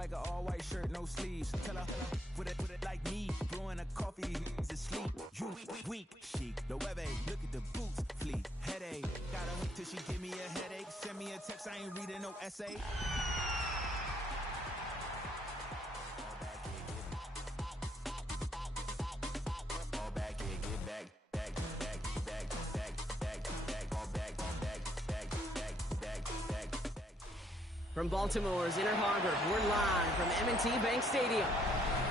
like an all-white shirt, no sleeves. Tell her, put it like me, blowing a coffee, he's asleep. You weak, chic, the web look at the boots, fleet, headache. Gotta wait till she give me a headache. Send me a text, I ain't reading no essay. From Baltimore's Inner Harbor, we're live from M&T Bank Stadium.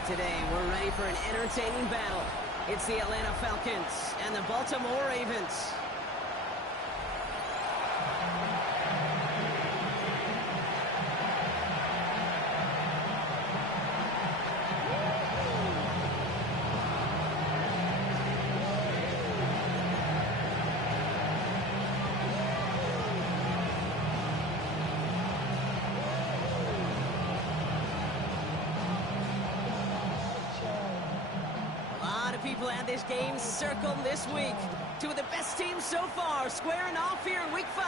Today, we're ready for an entertaining battle. It's the Atlanta Falcons and the Baltimore Ravens. People had this game circled this week. Two of the best teams so far squaring off here in Week 5.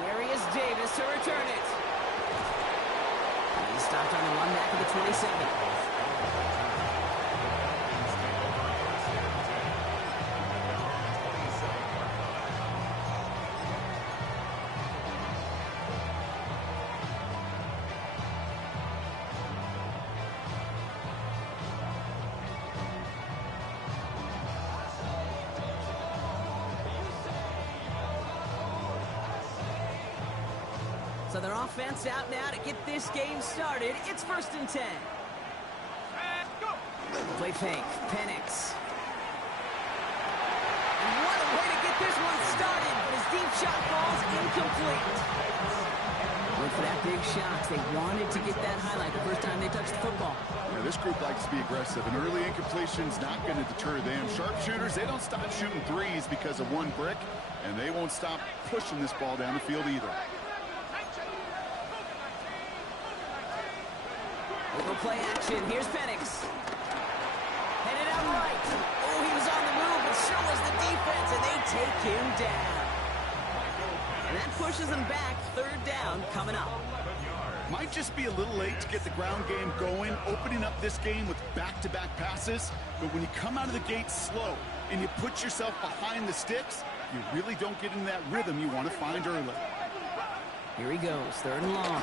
Darius Davis to return it. He stopped on the run back of the 27. So their offense out now to get this game started. It's 1st and 10. Play fake. Penix. And what a way to get this one started. But his deep shot falls incomplete. Went for that big shot. They wanted to get that highlight the first time they touched the football. Yeah, this group likes to be aggressive. An early incompletion's not going to deter them. Sharpshooters, they don't stop shooting threes because of one brick. And they won't stop pushing this ball down the field either. Play action. Here's Penix. Headed out right. Oh, he was on the move, but so was the defense, and they take him down. And that pushes them back. 3rd down coming up. Might just be a little late to get the ground game going, opening up this game with back-to-back passes. But when you come out of the gate slow and you put yourself behind the sticks, you really don't get into that rhythm you want to find early. Here he goes. 3rd and long.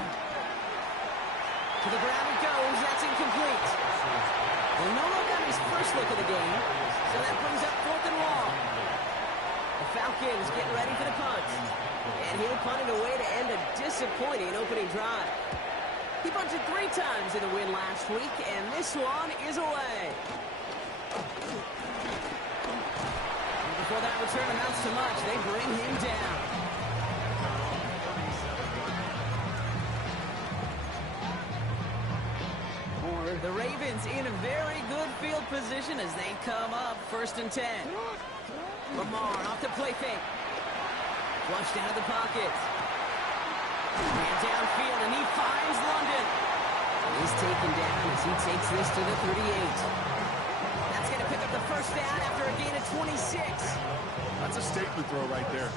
To the ground it goes. That's incomplete. Well, no look on his first look of the game, so that brings up 4th and long. The Falcons getting ready for the punt. And he'll punt it away to end a disappointing opening drive. He punted 3 times in the win last week, and this one is away. And before that return amounts to much, they bring him down. The Ravens in a very good field position as they come up 1st and 10. Lamar off the play fake. Flushed out of the pocket. And downfield, and he finds London. He's taken down as he takes this to the 38. That's going to pick up the 1st down after a gain of 26. That's a statement throw right there.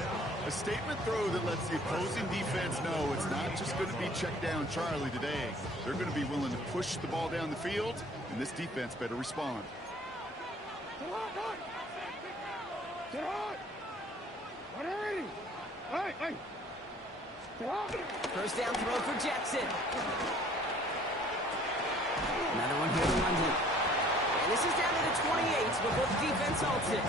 A statement throw that lets the opposing defense know it's not just going to be check down Charlie today. They're going to be willing to push the ball down the field, and this defense better respond. First down throw for Jackson. Another one here to London. And this is down to the 28 before the defense halts it.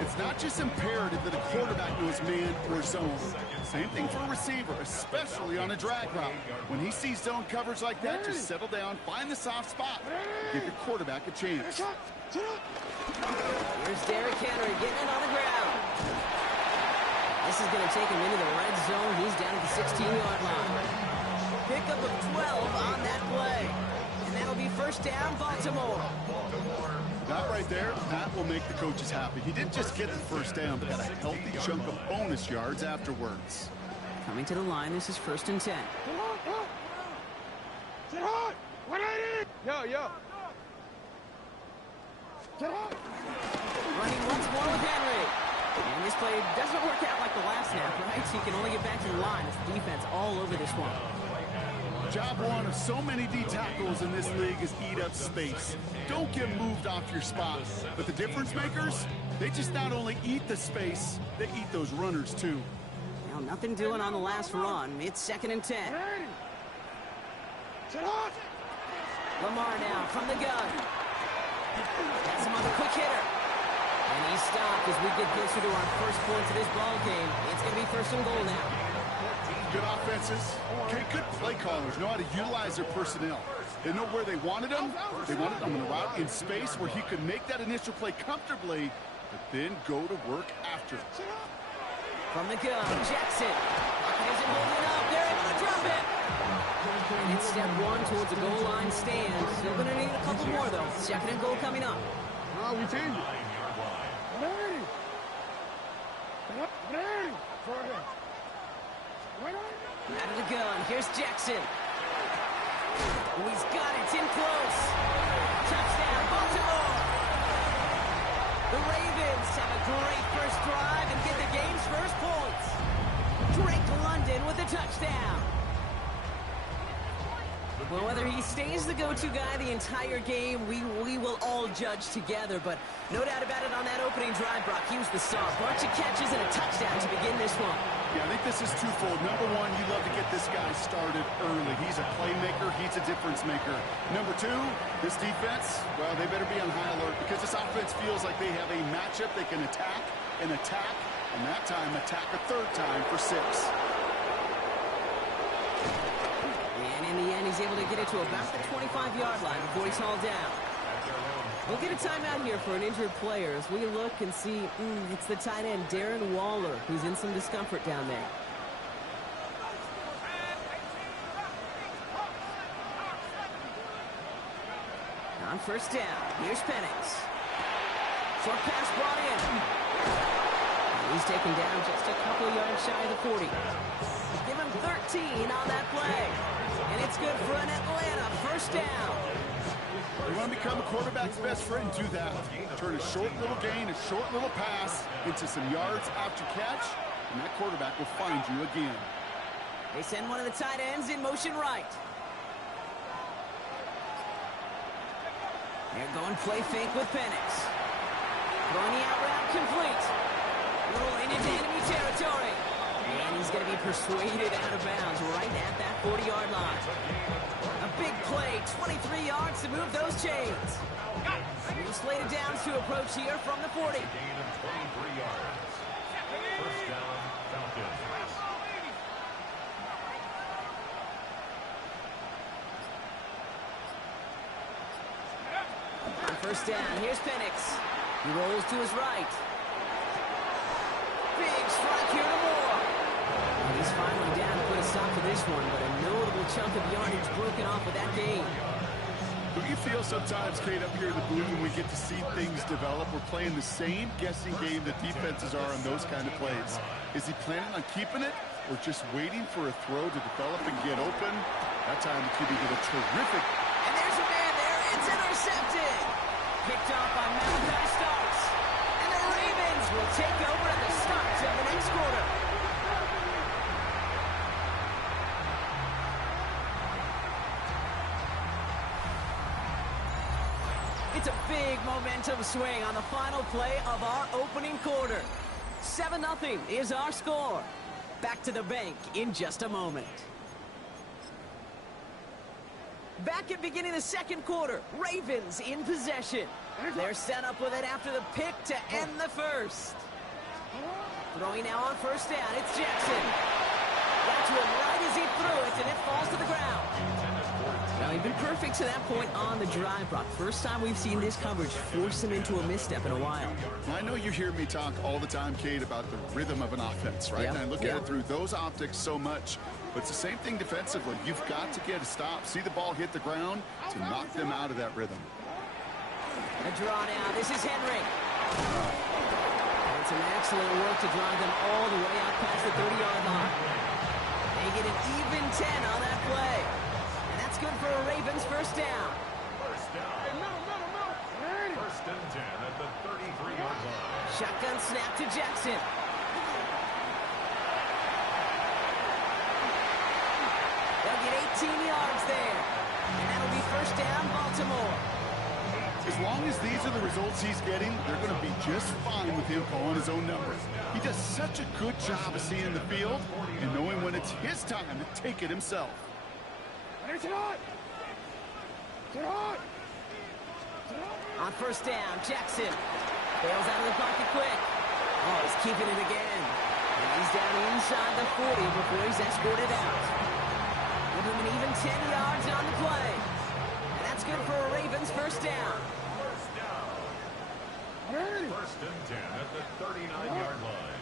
It's not just imperative that a quarterback knows man or zone. Same thing for a receiver, especially on a drag route. When he sees zone coverage like that, just settle down, find the soft spot, give your quarterback a chance. Here's Derrick Henry getting it on the ground. This is going to take him into the red zone. He's down at the 16-yard line. Pickup of 12 on that play. And that'll be 1st down, Baltimore. That right there, that will make the coaches happy. He didn't just get the 1st down, but got a healthy chunk of bonus yards afterwards. Coming to the line, this is 1st and 10. Yo. Running once more with Henry. And this play doesn't work out like the last snap, right? So he can only get back to the line as the defense all over this one. Job one of so many D tackles in this league is eat up space. Don't get moved off your spot. But the difference makers, they just not only eat the space, they eat those runners too. Now nothing doing on the last run. It's 2nd and 10. Lamar now from the gun. That's him on the quick hitter. And he's stopped as we get closer to our first points of this ball game. It's going to be 1st and goal now. Good offenses. Okay, good play callers know how to utilize their personnel. They know where they wanted them. They wanted them in a route in space where he could make that initial play comfortably, but then go to work after. From the gun, Jackson. Isn't holding up. They're able to drop it. And it's step 1 towards a goal line stand. Still going to need a couple more, though. 2nd and goal coming up. Oh, we change it. Out of the gun. Here's Jackson. Oh, he's got it. It's in close. Touchdown, Baltimore. The Ravens have a great first drive and get the game's first points. Drake London with a touchdown. Well, whether he stays the go-to guy the entire game, we will all judge together. But no doubt about it, on that opening drive, Brock, he was the star. Bunch of catches and a touchdown to begin this one. Yeah, I think this is twofold. Number one, you love to get this guy started early. He's a playmaker. He's a difference maker. Number two, this defense, well, they better be on high alert because this offense feels like they have a matchup they can attack, and that time attack a third time for 6. And in the end, he's able to get it to about the 25-yard line before he's hauled down. We'll get a timeout here for an injured player as we look and see it's the tight end, Darren Waller, who's in some discomfort down there. On 1st down, here's Penix. Short pass brought in. He's taken down just a couple yards shy of the 40. Give him 13 on that play. And it's good for an Atlanta 1st down. You want to become a quarterback's best friend, do that. Turn a short little gain, a short little pass into some yards after catch, and that quarterback will find you again. They send one of the tight ends in motion right. They're going play fake with Penix. Throwing the out route complete. Rolling into enemy territory. And he's going to be persuaded out of bounds right at that 40-yard line. A big play, 23 yards to move those chains. New slated downs to approach here from the 40. Gain of 23 yards. 1st down, Falcons. On 1st down, here's Penix. He rolls to his right. Big strike here to Moore. And he's finally down to put a stop to this one, but a notable chunk of yardage broken off with that gain. Don't you feel sometimes, Kate, up here in the booth when we get to see things develop? We're playing the same guessing game that defenses are on those kind of plays. Is he planning on keeping it or just waiting for a throw to develop and get open? That time the QB did a terrific. And there's a man there. It's intercepted. Picked off by Malachi Starks. And the Ravens will take over at the start of the next quarter. It's a big momentum swing on the final play of our opening quarter. 7-0 is our score. Back to the bank in just a moment. Back at beginning the 2nd quarter, Ravens in possession. They're set up with it after the pick to end the 1st. Throwing now on 1st down, it's Jackson. Got to him right as he threw it, and it falls to the ground. Now, he'd been perfect to that point on the drive, Brock. First time we've seen this coverage force him into a misstep in a while. I know you hear me talk all the time, Kate, about the rhythm of an offense, right? Yep. And I look at it through those optics so much. But it's the same thing defensively. You've got to get a stop, see the ball hit the ground to knock them out of that rhythm. A draw now. This is Henry. And some excellent work to drive them all the way out past the 30-yard line. They get an even 10 on that play. And that's good for a Ravens 1st down. 1st down. 1st and 10 at the 33-yard line. Shotgun snap to Jackson. They'll get 18 yards there. And that'll be first down, Baltimore. As long as these are the results he's getting, they're going to be just fine with him calling his own numbers. He does such a good job of seeing the field and knowing when it's his time to take it himself. On first down, Jackson bails out of the pocket quick. Oh, he's keeping it again. And he's down inside the 40 before he's escorted out. Give him an even 10 yards on the play. And that's good for a Ravens first down. First and 10 at the 39-yard line.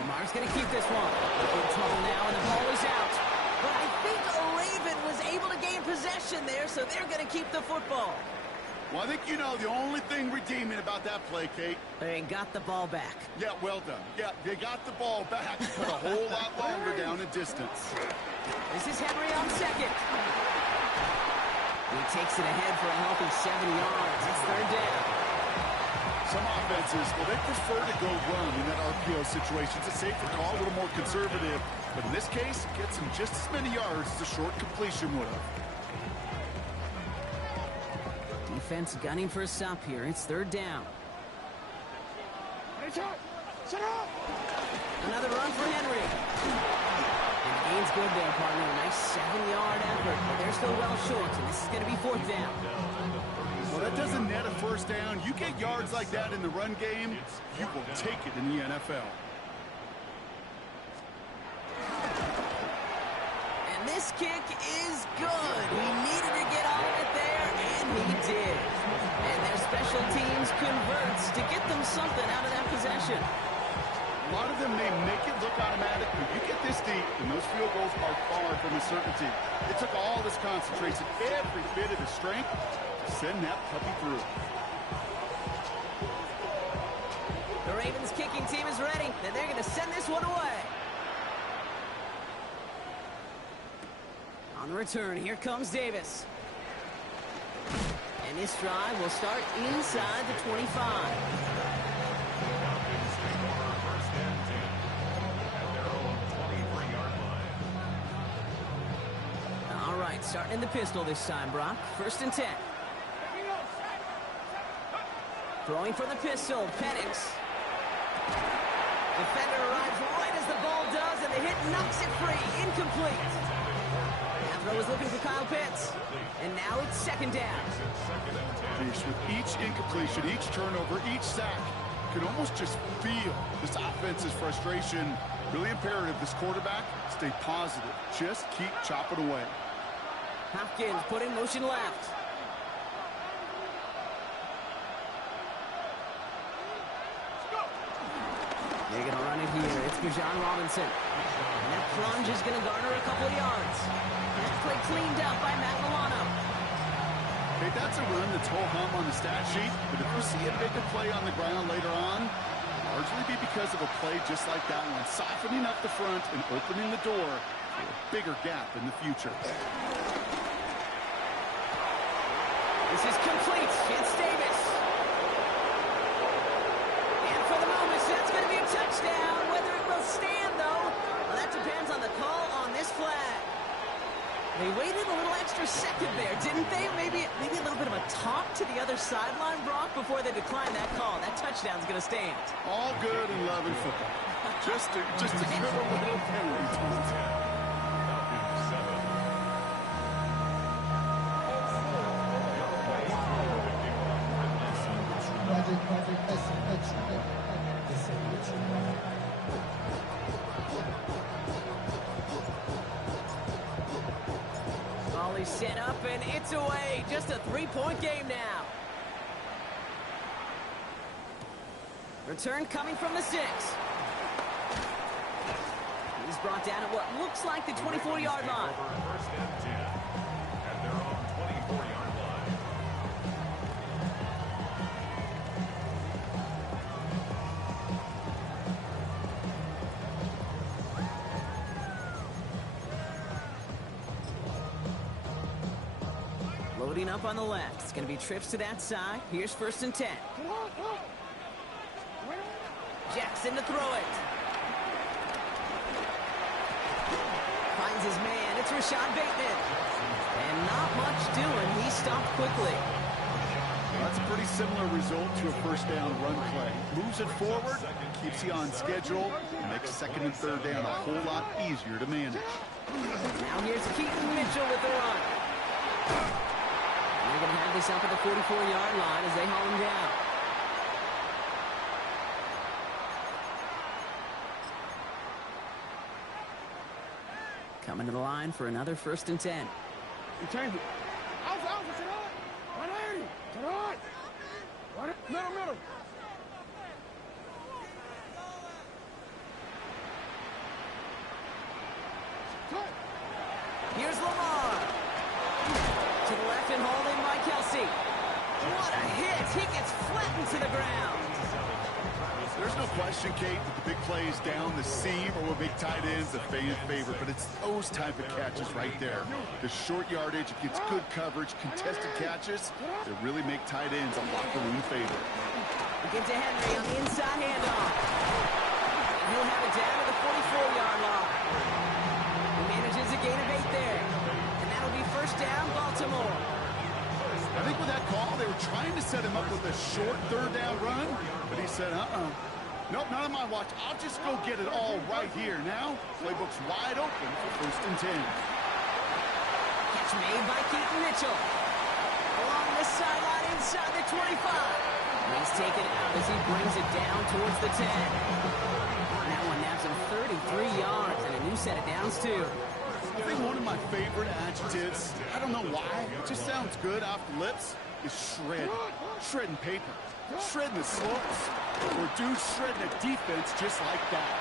Lamar's going to keep this one. In trouble now, and the ball is out. But I think a Raven was able to gain possession there, so they're going to keep the football. Well, I think you know the only thing redeeming about that play, Kate. They got the ball back. Yeah, well done. Yeah, they got the ball back, but a whole lot longer down in distance. This is Henry on second. He takes it ahead for a healthy 7 yards. It's third down. Some offenses, well, they prefer to go run in that RPO situation. It's a safer call, a little more conservative. But in this case, it gets him just as many yards as a short completion would have. Defense gunning for a stop here. It's third down. Another run for Henry. And the gain's good there, partner. A nice 7-yard effort, but they're still well short, and this is going to be fourth down. Well, that doesn't net a first down. You get yards like that in the run game, you will take it in the NFL. And this kick is good. He needed to get all of it there, and he did. And their special teams converts to get them something out of that possession. A lot of them may make it look automatic, but you get this deep, and those field goals are far from a certainty. It took all this concentration, every bit of his strength, to send that puppy through. The Ravens kicking team is ready, and they're going to send this one away. On the return, here comes Davis. And this drive will start inside the 25. Starting in the pistol this time, Brock. First and 10. Throwing for the pistol, Penix. Defender arrives right as the ball does, and the hit knocks it free. Incomplete. That throw is looking for Kyle Pitts. And now it's second down. With each incompletion, each turnover, each sack, you can almost just feel this offense's frustration. Really imperative, this quarterback, stay positive. Just keep chopping away. Hopkins put in motion left. They're going to run it here. It's Bijan Robinson. And that plunge is going to garner a couple of yards. That play cleaned up by Matt Milano. Okay, that's a run that's ho-hum on the stat sheet, but if we see a bigger play on the ground later on, it'll largely be because of a play just like that one, softening up the front and opening the door for a bigger gap in the future. This is complete. It's Davis. And for the moment, that's going to be a touchdown. Whether it will stand, though, well, that depends on the call on this flag. They waited a little extra second there, didn't they? Maybe a little bit of a talk to the other sideline, Brock, before they declined that call. That touchdown's going to stand. All good in love and football. Just a good little penalty. Ball is set up and it's away. Just a 3-point game now. Return coming from the 6. He's brought down at what looks like the 24-yard line. First and 10 at their own 24-yard line. Loading up on the left. It's going to be trips to that side. Here's first and 10. Jackson to throw it. Finds his man. It's Rashad Bateman. And not much doing. He stopped quickly. That's a pretty similar result to a first down run play. Moves it forward, keeps you on schedule, and makes second and third down a whole lot easier to manage. Now here's Keaton Mitchell with the run. And they're going to have this up at the 44-yard line as they haul him down. Coming to the line for another 1st and 10. Here's Lamar. To the left and holding by Kelsey. What a hit. He gets flattened to the ground. There's no question, Kate, that the big plays down the seam or with big tight ends a fan favorite, but it's those type of catches right there. The short yardage, it gets good coverage, contested catches that really make tight ends a locker room favorite. We get to Henry on the inside handoff. And he'll have it down to the 44-yard line. He manages a gain of 8 there. And that'll be 1st down, Baltimore. I think with that call, they were trying to set him up with a short 3rd down run, but he said, nope, not on my watch. I'll just go get it all right here. Now, playbook's wide open for 1st and 10. Catch made by Keaton Mitchell. Along the sideline inside the 25. And he's taken out as he brings it down towards the 10. That one naps him 33 yards and a new set of downs, too. I think one of my favorite adjectives, I don't know why, it just sounds good off the lips, is shred. Shredding paper. Shredding the slopes. Or dude shredding a defense just like that.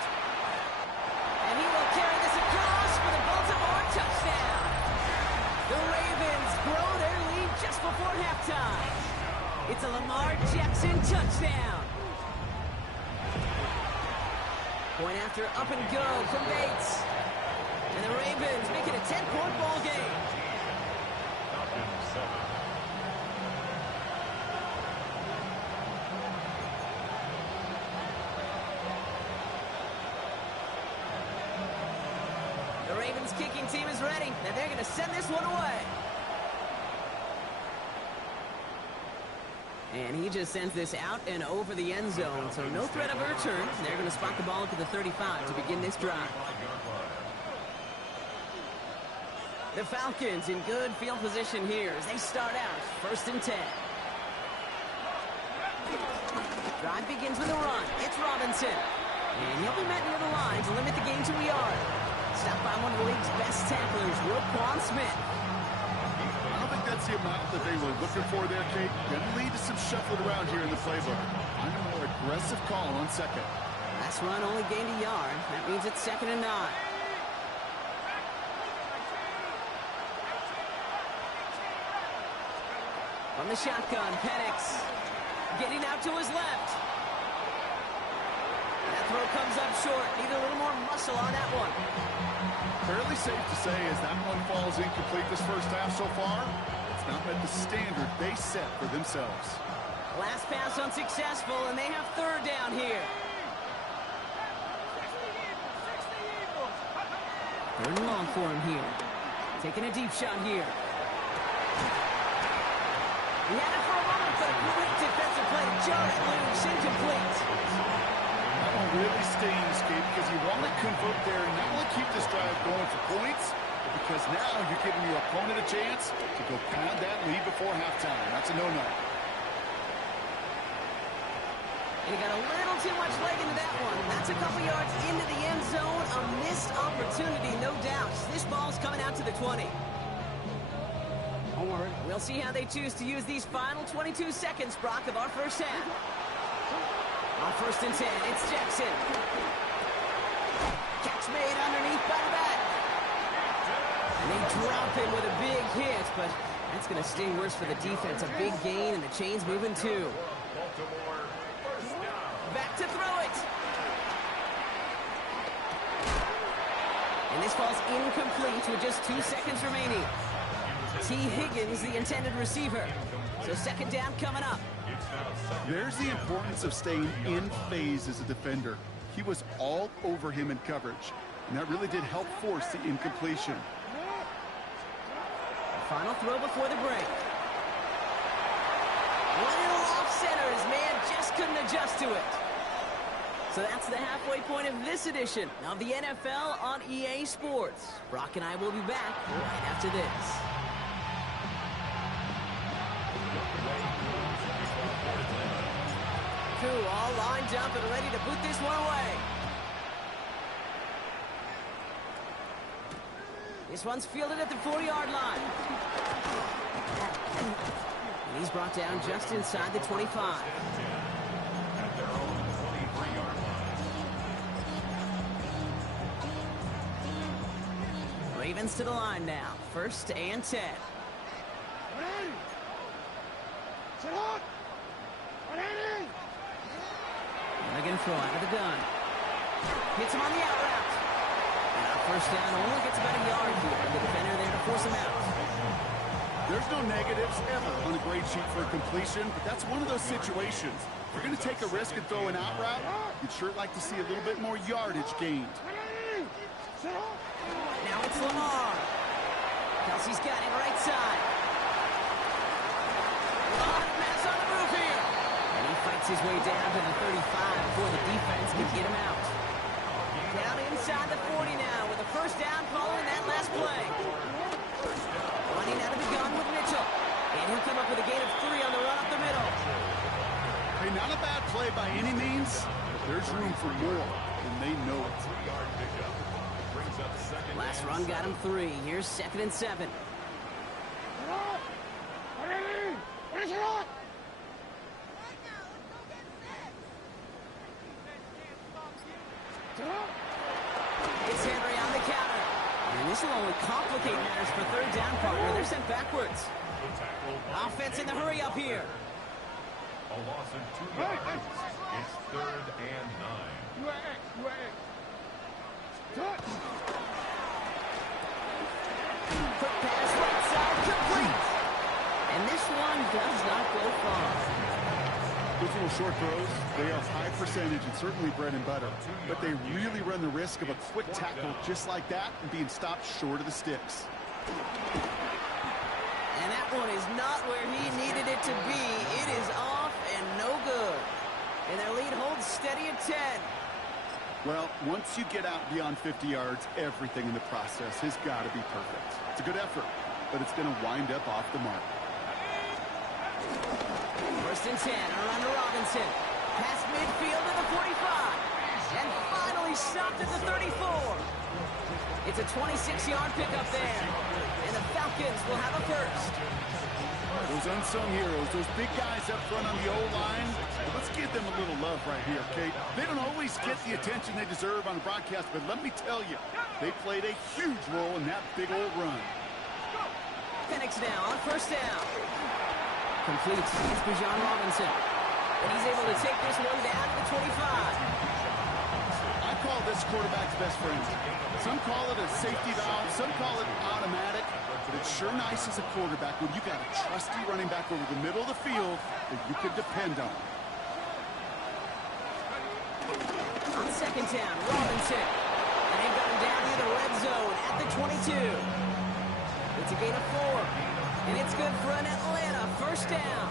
And he will carry this across for the Baltimore touchdown. The Ravens grow their lead just before halftime. It's a Lamar Jackson touchdown. Point after up and good from Bates. And the Ravens make it a 10-point ball game. The Ravens kicking team is ready, and they're going to send this one away. And he just sends this out and over the end zone, so no threat of a return. They're going to spot the ball up to the 35 to begin this drive. The Falcons in good field position here as they start out 1st and 10. Drive begins with a run. It's Robinson. And he'll be met near the line to limit the gain to a yard. Stopped by one of the league's best tacklers, Roquan Smith. I don't think that's the amount that they were looking for there, Kate. Going to lead to some shuffling around here in the playbook. Find a more aggressive call on 2nd. Last run only gained a yard. That means it's 2nd and 9. From the shotgun, Penix getting out to his left. That throw comes up short. Need a little more muscle on that one. Fairly safe to say as that one falls incomplete this first half so far, it's not met the standard they set for themselves. Last pass unsuccessful, and they have 3rd down here. 3rd and long for him here. Taking a deep shot here. He had it for a moment, but a great defensive play to jar it loose, incomplete. That one really stings, Kate, because you want to convert there and not only keep this drive going for points, but because now you're giving your opponent a chance to go pound that lead before halftime. That's a no-no. And he got a little too much leg into that one. That's a couple yards into the end zone. A missed opportunity, no doubt. This ball's coming out to the 20. Don't worry. We'll see how they choose to use these final 22 seconds, Brock, of our first half. On 1st and 10, it's Jackson. Catch made underneath by the back. And they drop him with a big hit, but that's going to sting worse for the defense. A big gain, and the chain's moving too. Back to throw it. And this ball's incomplete with just 2 seconds remaining. T. Higgins, the intended receiver. So 2nd down coming up. There's the importance of staying in phase as a defender. He was all over him in coverage. And that really did help force the incompletion. Final throw before the break. One little off center. His man just couldn't adjust to it. So that's the halfway point of this edition of the NFL on EA Sports. Brock and I will be back right after this. Cool, all lined up and ready to put this one away. This one's fielded at the 40-yard line. And he's brought down just inside the 25. Ravens to the line now. 1st and 10. Again, throw out of the gun. Hits him on the out route. And our 1st down only gets about a yard here. The defender there to force him out. There's no negatives ever on a grade sheet for a completion, but that's one of those situations. If you're going to take a risk and throw an out route, you'd sure like to see a little bit more yardage gained. Now it's Lamar. Kelsey's got it right side. Mass on the move here. And he fights his way down to the 35 before the defense can get him out. Down inside the 40 now with a 1st down following that last play. Running out of the gun with Mitchell. And he'll come up with a gain of 3 on the run up the middle. Hey, not a bad play by any means, but there's room for more, and they know it. Last run got him 3. Here's 2nd and 7. It's Henry on the counter. And this will only complicate matters for 3rd down, partner. They're sent backwards. Offense in the hurry up here. A loss of 2 yards. It's 3rd and 9. Quick pass right side, complete. And this one does not go far. Those little short throws, they have high percentage and certainly bread and butter, but they really run the risk of a quick tackle just like that and being stopped short of the sticks. And that one is not where he needed it to be. It is off and no good. And their lead holds steady at 10. Well, once you get out beyond 50 yards, everything in the process has got to be perfect. It's a good effort, but it's going to wind up off the mark. 1st and 10, around to Robinson. Past midfield to the 45. And finally stopped at the 34. It's a 26-yard pickup there. And the Falcons will have a 1st. Those unsung heroes, those big guys up front on the O-line, let's give them a little love right here, okay? They don't always get the attention they deserve on the broadcast, but let me tell you, they played a huge role in that big old run. Penix now on 1st down. Completes. It's Bijan Robinson. And he's able to take this one down to the 25. I call this quarterback's best friend. Some call it a safety valve, some call it automatic, but it's sure nice as a quarterback when you got a trusty running back over the middle of the field that you can depend on. On 2nd down, Robinson. And they've got him down near the red zone at the 22. It's a gain of 4. And it's good for an Atlanta 1st down.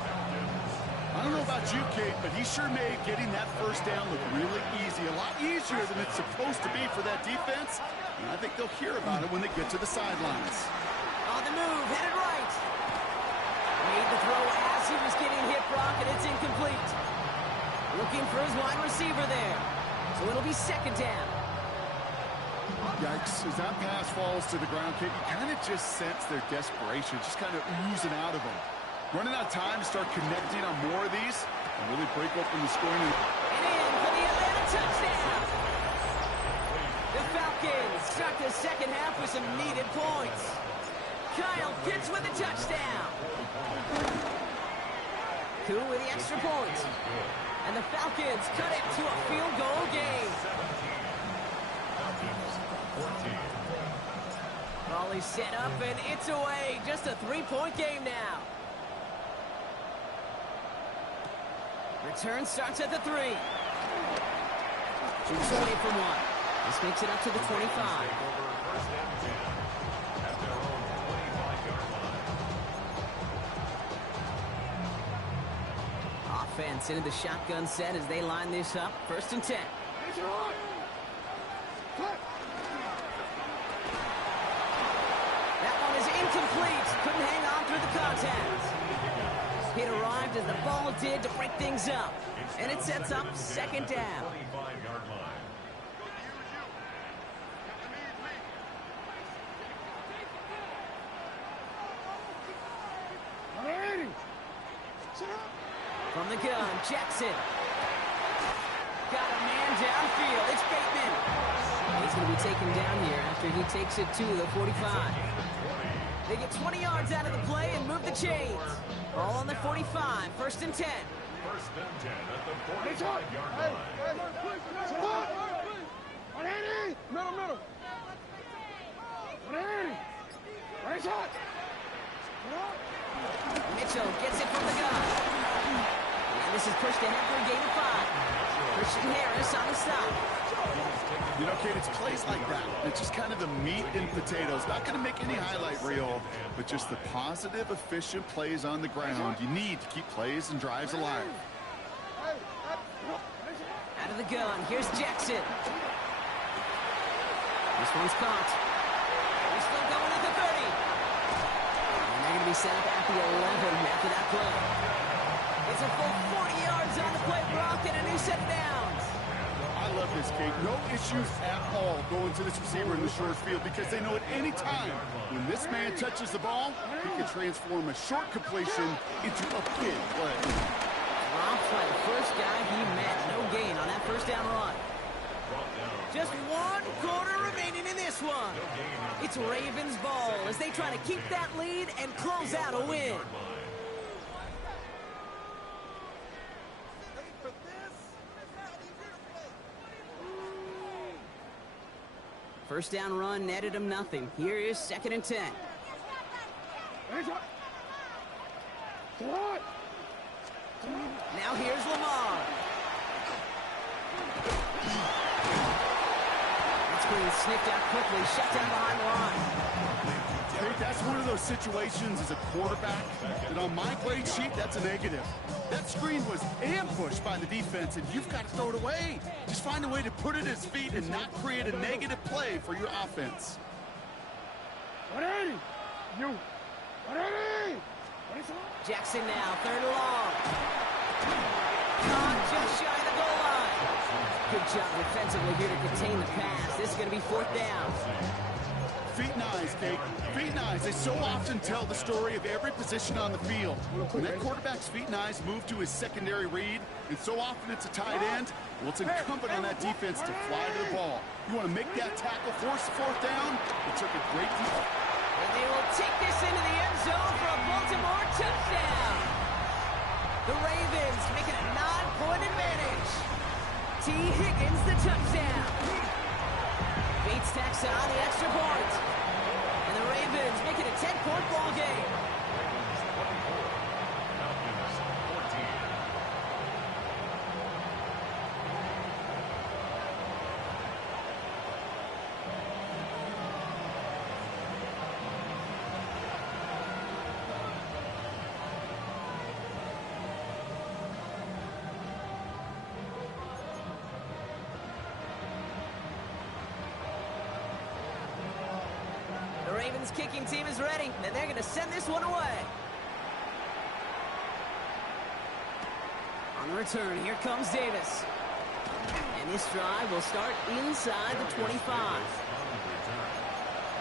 I don't know about you, Kate, but he sure made getting that 1st down look really easy. A lot easier than it's supposed to be for that defense. And I think they'll hear about it when they get to the sidelines. On the move, headed right. Made the throw as he was getting hit, Brock, and it's incomplete. Looking for his wide receiver there. So it'll be 2nd down. Yikes, as that pass falls to the ground, Kate, you kind of just sense their desperation, just kind of oozing out of them. Running out of time to start connecting on more of these and really break open the scoring. And in for the Atlanta touchdown. The Falcons start the 2nd half with some needed points. Kyle Pitts with a touchdown. Cool with the extra point. And the Falcons cut it to a field goal game. Volley set up and it's away. Just a 3-point game now. Return starts at the 3. Shoots away from 1. This makes it up to the 25. Take over first and 10 at their own 25-yard line. Offense into the shotgun set as they line this up. First and 10. That one is incomplete. Couldn't hang on through the contact. It arrived as the ball did to break things up. And it sets up second down. 25-yard line. From the gun, Jackson. Got a man downfield. It's Bateman. He's going to be taken down here after he takes it to the 45. They get 20 yards out of the play and move the chains. Ball on the 45, first and 10. First and 10 at the 45-yard line. Middle. Mitchell gets it from the gun. And this is pushed ahead for a gain of 5. Christian Harris on the stop. You know, Kate, it's plays like that. It's just kind of the meat and potatoes. Not going to make any highlight reel, but just the positive, efficient plays on the ground. You need to keep plays and drives alive. Out of the gun, here's Jackson. This one's caught. He's still going at the 30. And they're going to be set up at the 11 after that play. It's a full 40 yards on the play, Brock, and a new set of downs. I love this, Kate. No issues at all going to this receiver in the short field because they know at any time when this man touches the ball, he can transform a short completion into a big play. Dropped by the first guy he met. No gain on that first down run. Just 1 quarter remaining in this one. It's Ravens ball as they try to keep that lead and close out a win. First down run netted him nothing. Here is second and 10. Now here's Lamar. It's being sniffed out quickly, shut down behind the line. Kate, that's one of those situations as a quarterback that on my grade sheet, that's a negative. That screen was ambushed by the defense, and you've got to throw it away. Just find a way to put it at his feet and not create a negative play for your offense. Jackson now, third and long. Caught just shy of the goal line. Good job defensively here to contain the pass. This is going to be fourth down. Feet and eyes, Kate. Feet and eyes. They so often tell the story of every position on the field. When that quarterback's feet and eyes move to his secondary read, and so often it's a tight end, well, it's incumbent on that defense to fly to the ball. You want to make that tackle, force the fourth down? It took a great defense. And they will take this into the end zone for a Baltimore touchdown. The Ravens make it a 9-point advantage. T. Higgins the touchdown. Bates tacks on the extra point. And the Ravens make it a 10-point ball game. Ravens 24, Falcons 14. The Ravens kicking team is ready, and they're going to send this one away. On the return, here comes Davis. And this drive will start inside the 25. The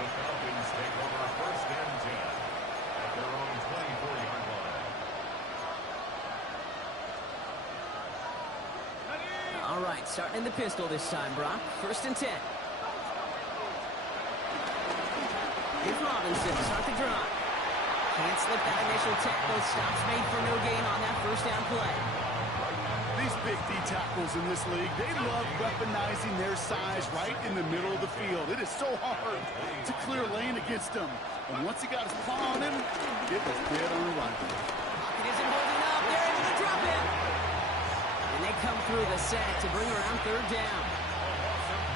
Falcons take over first and 10 at their own 24-yard line. All right, starting in the pistol this time, Brock. First and 10. Here's Robinson, start the drive. Can't slip that initial tackle. Stops made for no gain on that first down play. These big D tackles in this league, they love weaponizing their size right in the middle of the field. It is so hard to clear lane against them. And once he got his paw on him, it was dead on arrival. Pocket isn't holding up. They're able to drop him. And they come through the sack to bring around third down.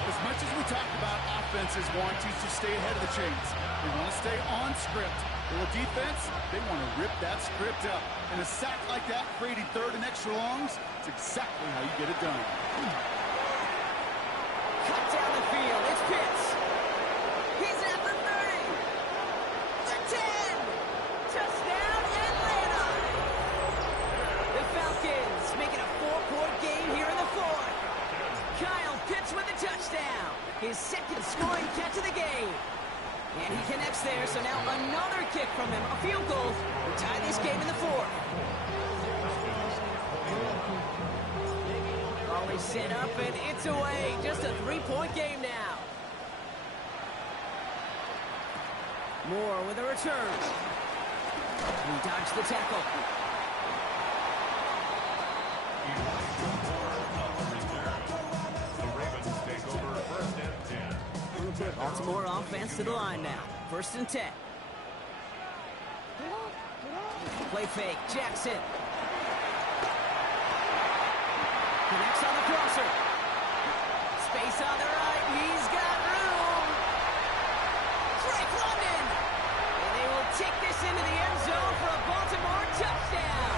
As much as we talk about offenses want to stay ahead of the chains, they want to stay on script. Well, the defense, they want to rip that script up. And a sack like that, creating third and extra longs, it's exactly how you get it done. Cut down the field. It's Pitts. He's at the 30. The 10. Touchdown, Atlanta. The Falcons making a 4-point game here in the fourth. Kyle Pitts with a touchdown. His second scoring catch of the game. And he connects there, so now another kick from him. A field goal to tie this game in the fourth. Volley set up, and it's away. Just a 3-point game now. Moore with a return. He dodged the tackle. Baltimore offense to the line now. 1st and 10. Play fake. Jackson. Connects on the crosser. Space on the right. He's got room. Drake London. And they will take this into the end zone for a Baltimore touchdown.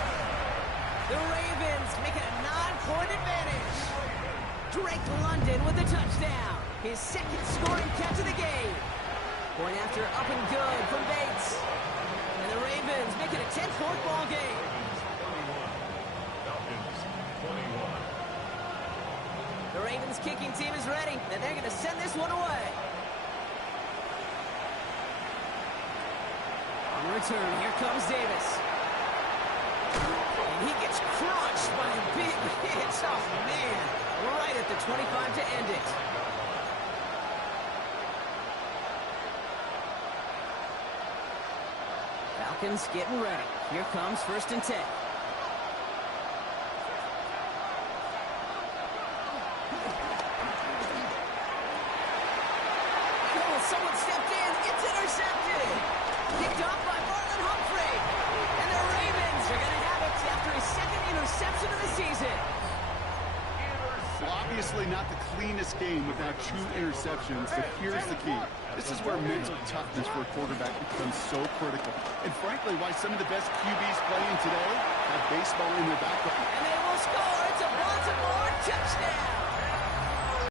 The Ravens making a 9-point advantage. Drake London with the touchdown. His second scoring catch of the game. Point after up and good from Bates. And the Ravens make it a 10-point ball game. The Ravens kicking team is ready, and they're going to send this one away. On the return, here comes Davis. And he gets crushed by a big hit. Oh, man. Right at the 25 to end it. Falcons getting ready. Here comes 1st and 10. Oh, someone stepped in. It's intercepted. Picked off by Marlon Humphrey. And the Ravens are going to have it after his second interception of the season. Well, obviously not the cleanest game without 2 interceptions, but here's the key. This is where mental toughness for a quarterback becomes so critical. And frankly, why some of the best QBs playing today have baseball in their back pocket.